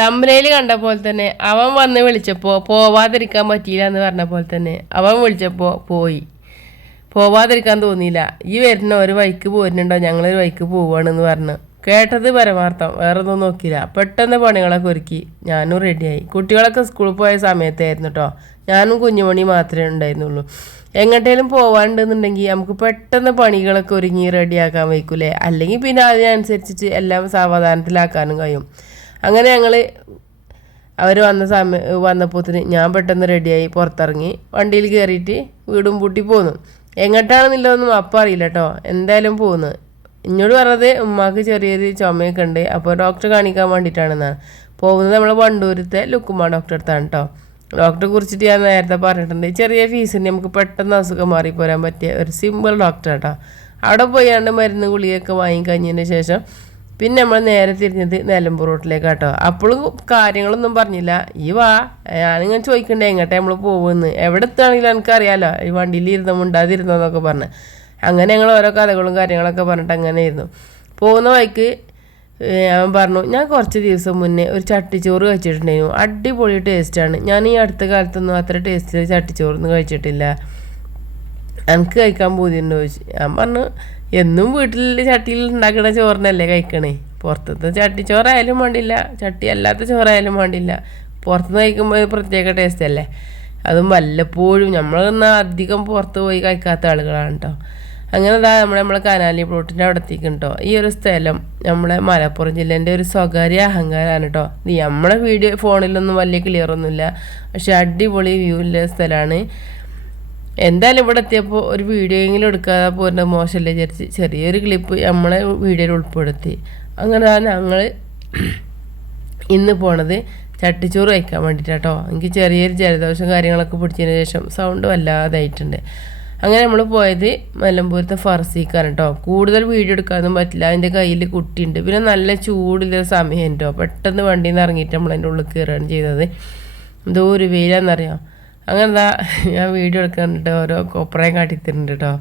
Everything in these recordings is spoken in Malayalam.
തമ്പനയിൽ കണ്ട പോലെ തന്നെ അവൻ വന്ന് വിളിച്ചപ്പോൾ പോവാതിരിക്കാൻ പറ്റിയില്ല എന്ന് പറഞ്ഞ പോലെ തന്നെ അവൻ വിളിച്ചപ്പോൾ പോയി. പോവാതിരിക്കാൻ തോന്നിയില്ല. ഈ വരുന്ന ഒരു വഴിക്ക് പോരുന്നുണ്ടോ? ഞങ്ങളൊരു വഴിക്ക് പോവുകയാണെന്ന് പറഞ്ഞു. കേട്ടത് പരമാർത്ഥം. വേറെ ഒന്നും നോക്കിയില്ല. പെട്ടെന്ന് പണികളൊക്കെ ഒരുക്കി. ഞാനും റെഡിയായി കുട്ടികളൊക്കെ സ്കൂളിൽ പോയ സമയത്തായിരുന്നു കേട്ടോ ഞാനും കുഞ്ഞുമണി മാത്രമേ ഉണ്ടായിരുന്നുള്ളൂ. എങ്ങോട്ടേലും പോവാണ്ടെന്നുണ്ടെങ്കിൽ നമുക്ക് പെട്ടെന്ന് പണികളൊക്കെ ഒരുങ്ങി റെഡിയാക്കാൻ വയ്ക്കൂലേ അല്ലെങ്കിൽ പിന്നെ അതിനനുസരിച്ചിട്ട് എല്ലാം സാവധാനത്തിലാക്കാനും കഴിയും. അങ്ങനെ ഞങ്ങൾ അവർ വന്ന സമയം വന്നപ്പോത്തിന് ഞാൻ പെട്ടെന്ന് റെഡിയായി പുറത്തിറങ്ങി. വണ്ടിയിൽ കയറിയിട്ട് വീടും പൂട്ടി പോന്നു. എങ്ങോട്ടാണെന്നില്ലതൊന്നും അപ്പം അറിയില്ല കേട്ടോ എന്തായാലും പോകുന്നു എന്നോട് പറഞ്ഞത് ഉമ്മാക്ക് ചെറിയൊരു ചുമയൊക്കെ ഉണ്ട്. അപ്പോൾ ഡോക്ടറെ കാണിക്കാൻ വേണ്ടിയിട്ടാണെന്നാണ് പോകുന്നത് നമ്മൾ വണ്ടൂരത്തെ ലുക്കുമ്മ ഡോക്ടറെ അടുത്താണ് കേട്ടോ ഡോക്ടറെ കുറിച്ചിട്ട് ഞാൻ നേരത്തെ പറഞ്ഞിട്ടുണ്ട്. ചെറിയ ഫീസിന് നമുക്ക് പെട്ടെന്ന് അസുഖം മാറിപ്പോരാൻ പറ്റിയ ഒരു സിമ്പിൾ ഡോക്ടർ കേട്ടോ അവിടെ പോയാണ്ട് മരുന്ന് ഗുളികയൊക്കെ വാങ്ങിക്കഴിഞ്ഞതിന് ശേഷം പിന്നെ നമ്മൾ നേരെ തിരിഞ്ഞത് നിലമ്പൂർ റോട്ടിലേക്ക് കേട്ടോ അപ്പോഴും കാര്യങ്ങളൊന്നും പറഞ്ഞില്ല. ഈ വാ ഞാനിങ്ങനെ ചോദിക്കണ്ടേ എങ്ങോട്ടെ നമ്മൾ പോകുമെന്ന് എവിടെ എത്തുകയാണെങ്കിലും എനിക്കറിയാലോ. ഈ വണ്ടിയിൽ ഇരുന്നോ മുണ്ടാതിരുന്നോ എന്നൊക്കെ പറഞ്ഞ്. അങ്ങനെ ഞങ്ങൾ ഓരോ കഥകളും കാര്യങ്ങളൊക്കെ പറഞ്ഞിട്ട് അങ്ങനെ ഇരുന്നു. പോകുന്ന വഴിക്ക് അവൻ പറഞ്ഞു ഞാൻ കുറച്ച് ദിവസം മുന്നേ ഒരു ചട്ടിച്ചോറ് കഴിച്ചിട്ടുണ്ടായിരുന്നു. അടിപൊളി ടേസ്റ്റാണ് ഞാൻ ഈ അടുത്ത കാലത്തൊന്നും അത്ര ടേസ്റ്റിൽ ചട്ടിച്ചോറൊന്നും കഴിച്ചിട്ടില്ല. എനിക്ക് കഴിക്കാൻ പോതിയുണ്ടോ. ചോദിച്ചു ഞാൻ പറഞ്ഞു എന്നും വീട്ടിൽ ചട്ടിയിൽ ഉണ്ടാക്കുന്ന ചോറിനല്ലേ കഴിക്കണേ? പുറത്തത്തെ ചട്ടി ചോറായാലും വേണ്ടില്ല ചട്ടി അല്ലാത്ത ചോറായാലും വേണ്ടില്ല. പുറത്തുനിന്ന് കഴിക്കുമ്പോൾ പ്രത്യേക ടേസ്റ്റ് അല്ലേ? അതും വല്ലപ്പോഴും നമ്മൾ എന്നാൽ അധികം പുറത്ത് പോയി കഴിക്കാത്ത ആളുകളാണ് കേട്ടോ അങ്ങനെ ഇതാ നമ്മുടെ നമ്മളെ കനാലി പ്ലോട്ടിന്റെ അവിടെ എത്തിക്കും കേട്ടോ ഈ ഒരു സ്ഥലം നമ്മളെ മലപ്പുറം ജില്ലേന്റെ ഒരു സ്വകാര്യ അഹങ്കാരമാണ് കേട്ടോ നമ്മളെ വീഡിയോ ഫോണിലൊന്നും വലിയ ക്ലിയർ ഒന്നുമില്ല. പക്ഷെ അടിപൊളി വ്യൂ ഉള്ള സ്ഥലമാണ് എന്തായാലും ഇവിടെ എത്തിയപ്പോൾ ഒരു വീഡിയോ എങ്കിലും എടുക്കാതെ പോരുന്ന മോശമല്ലേ വിചാരിച്ച് ചെറിയൊരു ക്ലിപ്പ് നമ്മളെ വീഡിയോയിൽ ഉൾപ്പെടുത്തി. അങ്ങനെ ഞങ്ങൾ ഇന്ന് പോണത് ചട്ടിച്ചോറ് കഴിക്കാൻ വേണ്ടിയിട്ടാട്ടോ എനിക്ക് ചെറിയൊരു ജലദോഷം കാര്യങ്ങളൊക്കെ പിടിച്ചതിന് ശേഷം സൗണ്ട് വല്ലാതായിട്ടുണ്ട്. അങ്ങനെ നമ്മൾ പോയത് മലമ്പൂരത്തെ ഫർസിക്കാണ് കേട്ടോ കൂടുതൽ വീഡിയോ എടുക്കാനൊന്നും പറ്റില്ല. അതിന്റെ കയ്യിൽ കുട്ടിയുണ്ട്. പിന്നെ നല്ല ചൂടുള്ള സമയം കേട്ടോ പെട്ടെന്ന് വണ്ടിയിൽ നിന്ന് ഇറങ്ങിയിട്ട് നമ്മൾ അതിന്റെ ഉള്ളിൽ കയറുകയാണ് ചെയ്തത്. എന്തോ ഒരു വെയിലാണെന്നറിയാം അങ്ങനെ ഞാൻ വീഡിയോ എടുക്കാനിട്ട് ഓരോ കൊപ്രയും കാട്ടിത്തരുന്നുണ്ട് കേട്ടോ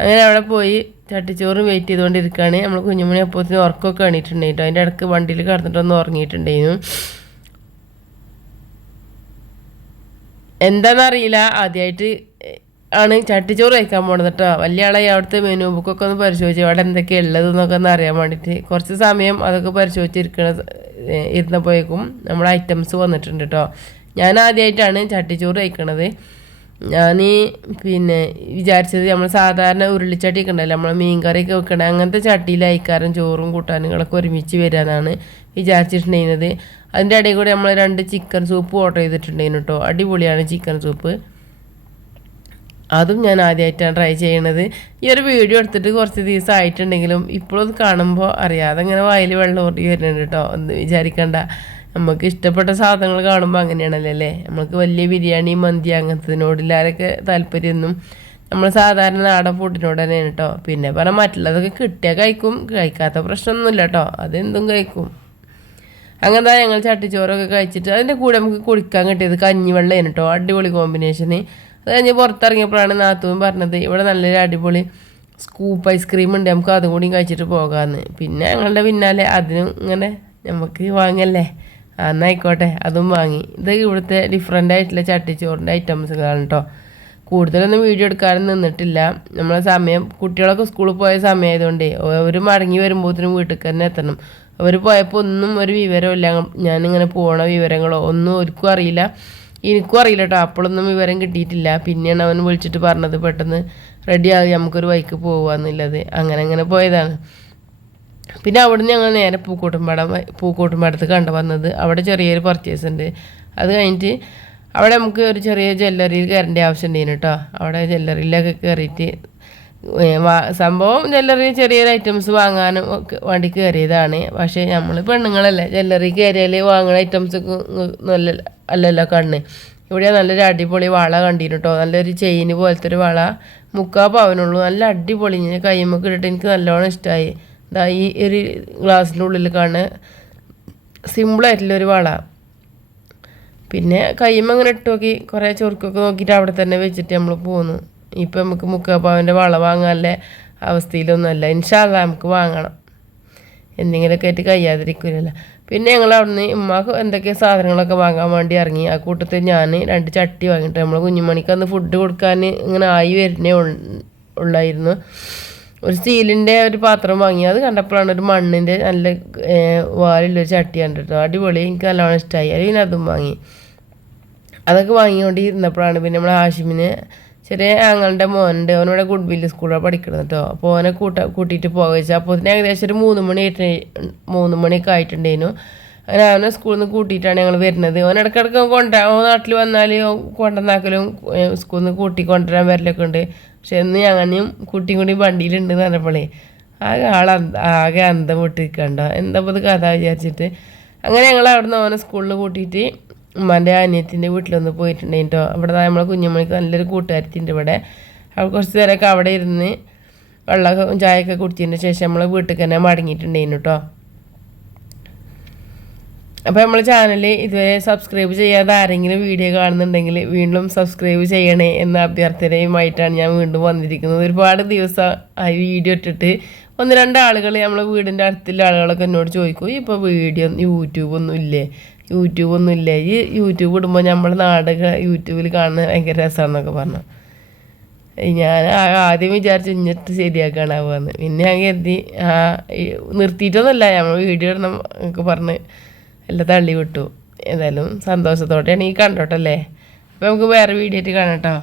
അങ്ങനെ അവിടെ പോയി ചട്ടിച്ചോറും വെയിറ്റ് ചെയ്തുകൊണ്ടിരിക്കുകയാണ്. നമ്മൾ കുഞ്ഞുമണി അപ്പോത്തിന് ഉറക്കമൊക്കെ എണീറ്റുണ്ടായി കേട്ടോ അതിന്റെ ഇടയ്ക്ക് വണ്ടിയിൽ കിടന്നിട്ടൊന്ന് ഉറങ്ങിയിട്ടുണ്ടായിരുന്നു. എന്താണെന്നറിയില്ല ആദ്യമായിട്ട് ആണ് ചട്ടിച്ചോറ് കഴിക്കാൻ പോണത് കേട്ടോ വലിയ ആളായി അവിടുത്തെ മെനു ബുക്കൊക്കെ ഒന്ന് പരിശോധിച്ചു അവിടെ എന്തൊക്കെയാണ് ഉള്ളതെന്നൊക്കെ ഒന്ന് അറിയാൻ വേണ്ടിയിട്ട് കുറച്ച് സമയം അതൊക്കെ പരിശോധിച്ചിരിക്കണ ഇരുന്നപ്പോഴേക്കും നമ്മുടെ ഐറ്റംസ് വന്നിട്ടുണ്ട് കേട്ടോ ഞാൻ ആദ്യമായിട്ടാണ് ചട്ടിച്ചോറ് കഴിക്കണത്. ഞാൻ പിന്നെ വിചാരിച്ചത് നമ്മൾ സാധാരണ ഉരുളിച്ചട്ടി ഒക്കെ ഉണ്ടല്ലോ നമ്മൾ മീൻ ഒക്കെ വെക്കണ അങ്ങനത്തെ ചട്ടിയിൽ അയക്കാറും ചോറും കൂട്ടാനുകളൊക്കെ ഒരുമിച്ച് വരാമെന്നാണ് വിചാരിച്ചിട്ടുണ്ടായിരുന്നത്. അതിന്റെ ഇടയിൽ കൂടെ നമ്മൾ രണ്ട് ചിക്കൻ സൂപ്പ് ഓർഡർ ചെയ്തിട്ടുണ്ടായിരുന്നു കേട്ടോ അടിപൊളിയാണ് ചിക്കൻ സൂപ്പ്. അതും ഞാൻ ആദ്യമായിട്ടാണ് ട്രൈ ചെയ്യണത്. ഈ ഒരു വീഡിയോ എടുത്തിട്ട് കുറച്ച് ദിവസം ആയിട്ടുണ്ടെങ്കിലും ഇപ്പോഴും അത് കാണുമ്പോൾ അറിയാതെ അങ്ങനെ വായിൽ വെള്ളം ഓടി വരുന്നുണ്ട് കേട്ടോ ഒന്ന് വിചാരിക്കണ്ട. നമുക്ക് ഇഷ്ടപ്പെട്ട സാധനങ്ങൾ കാണുമ്പോൾ അങ്ങനെയാണല്ലോ അല്ലേ? നമുക്ക് വലിയ ബിരിയാണി മന്തി അങ്ങനത്തതിനോടില്ലാരൊക്കെ താല്പര്യമൊന്നും നമ്മൾ സാധാരണ നാടൻ ഫുഡിനോട് തന്നെയാണ് കേട്ടോ പിന്നെ പറഞ്ഞാൽ മറ്റുള്ളതൊക്കെ കിട്ടിയാൽ കഴിക്കും. കഴിക്കാത്ത പ്രശ്നമൊന്നുമില്ല കേട്ടോ അതെന്തും കഴിക്കും. അങ്ങനെ ഞങ്ങൾ ചട്ടിച്ചോറൊക്കെ കഴിച്ചിട്ട് അതിന്റെ കൂടെ നമുക്ക് കുടിക്കാൻ കിട്ടിയത് കഞ്ഞിവെള്ളമാണ് കേട്ടോ അടിപൊളി കോമ്പിനേഷന് അത് കഴിഞ്ഞ് പുറത്തിറങ്ങിയപ്പോഴാണ് നാത്തൂൻ പറഞ്ഞത് ഇവിടെ നല്ലൊരു അടിപൊളി സ്കൂപ്പ് ഐസ്ക്രീം ഉണ്ട്. നമുക്ക് അതും കൂടി കഴിച്ചിട്ട് പോകാമെന്ന് പിന്നെ ഞങ്ങളുടെ പിന്നാലെ അതിനും ഇങ്ങനെ നമുക്ക് വാങ്ങല്ലേ? ആ, എന്നാ ആയിക്കോട്ടെ അതും വാങ്ങി. ഇത് ഇവിടുത്തെ ഡിഫറെന്റ് ആയിട്ടുള്ള ചട്ടിച്ചോറിന്റെ ഐറ്റംസുകളാണ് കേട്ടോ കൂടുതലൊന്നും വീഡിയോ എടുക്കാനും നിന്നിട്ടില്ല. നമ്മളെ സമയം കുട്ടികളൊക്കെ സ്കൂളിൽ പോയ സമയമായതുകൊണ്ട് അവർ മടങ്ങി വരുമ്പോഴത്തേനും വീട്ടിൽ തന്നെ എത്തണം. അവർ പോയപ്പോൾ ഒന്നും ഒരു വിവരമില്ല ഞാനിങ്ങനെ പോണ വിവരങ്ങളോ ഒന്നും ഒരിക്കും അറിയില്ല. എനിക്കും അറിയില്ല കേട്ടോ അപ്പോഴൊന്നും വിവരം കിട്ടിയിട്ടില്ല. പിന്നെയാണ് അവൻ വിളിച്ചിട്ട് പറഞ്ഞത് പെട്ടെന്ന് റെഡിയായി നമുക്കൊരു വൈക്ക് എന്നുള്ളത് അങ്ങനെ അങ്ങനെ പോയതാണ്. പിന്നെ അവിടെ നിന്ന് ഞങ്ങൾ നേരെ പൂക്കോട്ടുംപാടം പൂക്കോട്ടുംപാടത്ത് കണ്ടു വന്നത്. അവിടെ ചെറിയൊരു പർച്ചേസ് ഉണ്ട്. അത് കഴിഞ്ഞിട്ട് അവിടെ നമുക്ക് ഒരു ചെറിയ ജ്വല്ലറിയിൽ കയറേണ്ട ആവശ്യം ഉണ്ടായിരുന്നു കേട്ടോ. അവിടെ ജ്വല്ലറിയിലൊക്കെ കയറിയിട്ട് സംഭവം ജ്വല്ലറി ചെറിയൊരു ഐറ്റംസ് വാങ്ങാനും ഒക്കെ വേണ്ടി കയറിയതാണ്. പക്ഷേ നമ്മൾ പെണ്ണുങ്ങളല്ലേ ജ്വല്ലറി കയറിയാൽ വാങ്ങുന്ന ഐറ്റംസ് നല്ല അല്ലല്ലോ കണ്ണ്. ഇവിടെ നല്ലൊരു അടിപൊളി വള കണ്ടിരുന്നു കേട്ടോ. നല്ലൊരു ചെയിന് പോലത്തെ ഒരു വള. മുക്കാ പവനുള്ളൂ. നല്ല അടിപൊളി. കയ്യുമ്മക്ക് ഇട്ടിട്ട് എനിക്ക് നല്ലോണം ഇഷ്ടമായി ഇതാ ഈ ഒരു ഗ്ലാസിന്റെ ഉള്ളിൽ കാണുന്ന സിമ്പിളായിട്ടുള്ളൊരു വള. പിന്നെ കൈമ അങ്ങനെ ഇട്ട് നോക്കി കുറേ ചൊറുക്കൊക്കെ നോക്കിയിട്ട് അവിടെ തന്നെ വെച്ചിട്ട് നമ്മൾ പോന്നു. ഇപ്പം നമുക്ക് മുക്കാപ്പാവിന്റെ വള വാങ്ങാനുള്ള അവസ്ഥയിലൊന്നുമല്ല. ഇൻഷാല്ല നമുക്ക് വാങ്ങണം. എന്തെങ്കിലുമൊക്കെ ആയിട്ട് കഴിയാതിരിക്കില്ല പിന്നെ ഞങ്ങൾ അവിടുന്ന് ഉമ്മാക്ക് എന്തൊക്കെ സാധനങ്ങളൊക്കെ വാങ്ങാൻ വേണ്ടി ഇറങ്ങി. ആ കൂട്ടത്തിൽ ഞാൻ രണ്ട് ചട്ടി വാങ്ങിയിട്ട് നമ്മൾ കുഞ്ഞുമണിക്ക് അന്ന് ഫുഡ് കൊടുക്കാൻ ഇങ്ങനെ ആയി വരുന്നേ ഉള്ളായിരുന്നു. ഒരു സ്റ്റീലിന്റെ ഒരു പാത്രം വാങ്ങി. അത് കണ്ടപ്പോഴാണ് ഒരു മണ്ണിന്റെ നല്ല വാലുള്ള വാലുള്ളൊരു ചട്ടി കണ്ടിട്ടോ അടിപൊളി. എനിക്ക് നല്ലോണം ഇഷ്ടമായി പിന്നെ അതും വാങ്ങി. അതൊക്കെ വാങ്ങിക്കൊണ്ട് ഇരുന്നപ്പോഴാണ് പിന്നെ നമ്മളെ ഹാഷിമിന് ചെറിയ ആങ്ങളുടെ മോനുണ്ട്. അവനിവിടെ ഗുഡ് വില്ല് സ്കൂളിലാണ് പഠിക്കുന്നത് കേട്ടോ അപ്പോൾ അവനെ കൂട്ട കൂട്ടിയിട്ട് പോകാൻ വെച്ചാൽ അപ്പോൾ ഇതിന് ഏകദേശം ഒരു മൂന്ന് മണി ആയിട്ട് മൂന്ന് മണിയൊക്കെ ആയിട്ടുണ്ടായിരുന്നു. അങ്ങനെ അവനെ സ്കൂളിൽ നിന്ന് കൂട്ടിയിട്ടാണ് ഞങ്ങൾ വരുന്നത്. അവൻ ഇടയ്ക്കിടയ്ക്ക് കൊണ്ടുവരാൻ അവൻ നാട്ടിൽ വന്നാൽ കൊണ്ടുവന്നാക്കലും സ്കൂളിൽ നിന്ന് കൂട്ടി കൊണ്ടുവരാൻ വരലൊക്കെ ഉണ്ട്. പക്ഷെ എന്ന് ഞങ്ങനെയും കുട്ടിയും കൂടി വണ്ടിയിലുണ്ട് എന്ന് പറഞ്ഞപ്പോഴേ ആകെ ആൾ ആകെ അന്തം നിൽക്കണ്ട എന്താ ഇത് കഥ വിചാരിച്ചിട്ട്. അങ്ങനെ ഞങ്ങൾ അവിടുന്ന് അവനെ സ്കൂളിൽ കൂട്ടിയിട്ട് ഉമ്മാന്റെ അനിയത്തിന്റെ വീട്ടിലൊന്ന് പോയിട്ടുണ്ടായിരുന്നു കേട്ടോ അവിടെ നമ്മളെ കുഞ്ഞുമണിക്ക് നല്ലൊരു കൂട്ടുകാരത്തിന്റെ ഇവിടെ. അവൾ കുറച്ച് നേരമൊക്കെ അവിടെ ഇരുന്ന് വെള്ളമൊക്കെ ചായയൊക്കെ കുടിച്ചതിന് ശേഷം നമ്മൾ വീട്ടിൽ തന്നെ മടങ്ങിയിട്ടുണ്ടായിരുന്നു കേട്ടോ അപ്പോൾ നമ്മൾ ചാനൽ ഇതുവരെ സബ്സ്ക്രൈബ് ചെയ്യാതെ ആരെങ്കിലും വീഡിയോ കാണുന്നുണ്ടെങ്കിൽ വീണ്ടും സബ്സ്ക്രൈബ് ചെയ്യണേ എന്ന അഭ്യർത്ഥനയുമായിട്ടാണ് ഞാൻ വീണ്ടും വന്നിരിക്കുന്നത്. ഒരുപാട് ദിവസം ആയി വീഡിയോ ഇട്ടിട്ട് ഒന്ന് രണ്ട് ആളുകൾ നമ്മളെ വീടിന്റെ അടുത്തുള്ള ആളുകളൊക്കെ എന്നോട് ചോദിക്കും ഇപ്പോൾ വീഡിയോ യൂട്യൂബൊന്നും ഇല്ലേ? യൂട്യൂബൊന്നും ഇല്ലേ? ഈ യൂട്യൂബ് ഇടുമ്പോൾ നമ്മുടെ നാട് യൂട്യൂബിൽ കാണുന്നത് ഭയങ്കര രസമാണെന്നൊക്കെ പറഞ്ഞു. ഞാൻ ആ- ആദ്യം വിചാരിച്ചു ഇഞ്ഞിട്ട് ശരിയാക്കാനാവുമെന്ന് പിന്നെ ഞാൻ കരുതി ആ നിർത്തിയിട്ടൊന്നുമല്ല നമ്മൾ വീഡിയോ ഇടണം എന്നൊക്കെ പറഞ്ഞ് എല്ലാം തള്ളി വിട്ടു ഏതായാലും സന്തോഷത്തോടെയാണ് ഈ കണ്ടോട്ടല്ലേ? അപ്പോൾ നമുക്ക് വേറെ വീഡിയോ ആയിട്ട് കാണാം കേട്ടോ